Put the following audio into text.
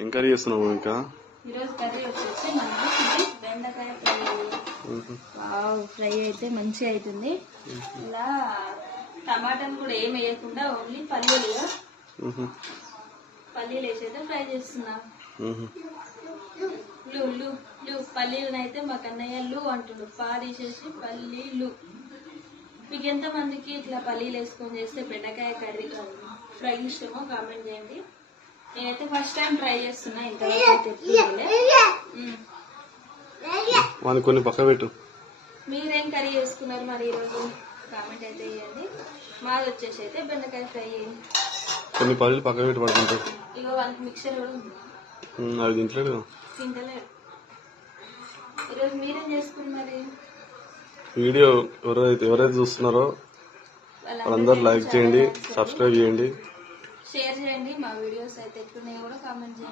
ఏం కర్రీ చేస్తున్నావు ఇంకా? ఈరోజు కర్రీ వచ్చేసి మనకి బెండకాయ ఫ్రై. వావ్, ఫ్రై అయితే మంచిగా అవుతుంది. ఇలా టమాటాలు కూడా ఏం వేయకుండా ఓన్లీ పల్లీలు వేసి అయితే ఫ్రై చేస్తున్నా. పల్లీలను అయితే మా కన్నయ్య లు అంటుండు, తీసేసి పల్లీలు. మీకు ఎంత మందికి ఇట్లా పల్లీలు వేసుకొని చేస్తే బెండకాయ కర్రీ ఫ్రై ఇష్టమో కామెంట్ చేయండి. నేనైతే ఫస్ట్ టైం ట్రై చేస్తున్నా, ఇంతవరకు కొన్ని పక్క పెట్టు. మీరేం కర్రీ చేసుకున్నారు మరి ఈరోజు? కామెంట్ అయితే చేయండి. మాది వచ్చేసి అయితే బెండకాయ ఫ్రై. కొన్ని పల్లీలు పక్క పెట్టి పడుతుంటాయి. ఇగో వాళ్ళకి మిక్సర్ కూడా ఉంది, అవి తింటలేడు. తింటలేడు. ఈరోజు మీరేం చేసుకున్నారు? వీడియో ఎవరైతే చూస్తున్నారో వాళ్ళందరూ లైక్ చేయండి, సబ్స్క్రైబ్ చేయండి, షేర్ చేయండి. మా వీడియోస్ అయితే ఎట్లున్నాయో కూడా కామెంట్ చేయండి.